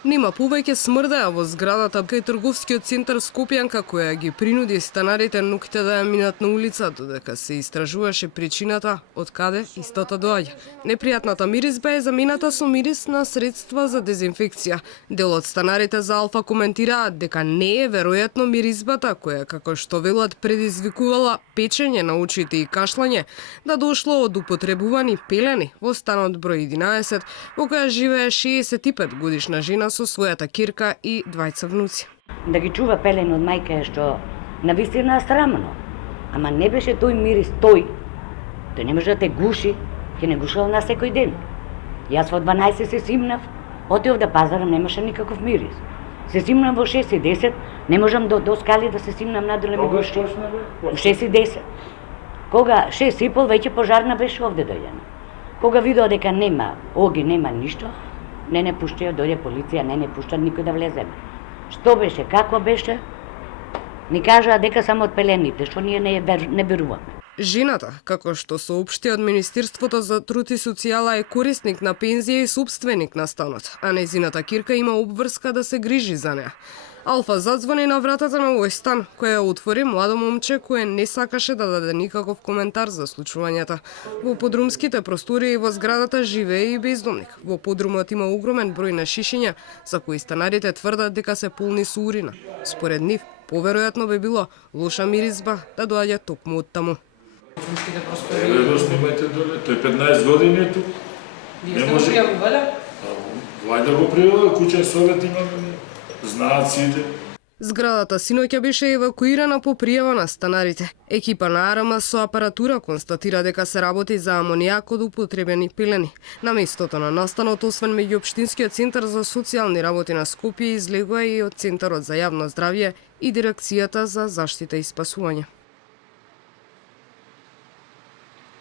Нема повеќе смрдеа во зградата кај трговскиот центар Скопјанка, која ги принуди станарите ноќта да ја минат на улица, додека се истражуваше причината од каде истата доаѓа. Непријатната миризба е замената со мирис на средства за дезинфекција. Дел од станарите за Алфа коментираат дека не е веројатно миризбата, која, како што велат, предизвикувала печење на очите и кашлање, да дошло од употребувани пелени во станот број 11, во која живее 65 годишна жена со својата кирка и двајца внуци. Да ги чува пелени од мајка е што навистина срамно. Ама не беше тој мирис тој. Тој не може да те гуши, ќе не гушал на секој ден. Јас во 12 се симнав, отидов да пазарам, немаше никаков мирис. Се симнам во 6 и 10, не можам до скали да се симнам надоле ми гуши. Во 6 и 10. Кога 6 и пол веќе пожарна беше овде дојдена. Кога видеа дека нема оги, нема ништо, не пуштија, дојде полиција, не пушта никој да влеземе. Што беше, како беше? Ни кажаа дека само од пелените, што ние не веруваме. Жената, како што соопшти од Министерството за труд и социјала, е корисник на пензија и собственик на станот, а нејзината кирка има обврска да се грижи за неа. Алфа задзвони на вратата на овој стан, која отвори младо момче кое не сакаше да даде никаков коментар за случувањата. Во подрумските простории во зградата живее и бездомник. Во подрумот има огромен број на шишиња, за кои станарите тврдат дека се полни со урина. Според нив, поверојатно би било лоша миризба да доаѓа токму од таму. Подрумските простории. Го снимајте доле, тој 15 години е тук. Вие сте го пријавувале? Вајда го пријавува, куќен совет имаме. Знаат сите. Зградата синоќа беше евакуирана по пријава на станарите. Екипа на АРМ со апаратура констатира дека се работи за амонијак од употребени пилени. На местото на настанот, освен меѓуопштинскиот центар за социјални работи на Скопје, излегува и од Центарот за јавно здравје и Дирекцијата за заштита и спасување.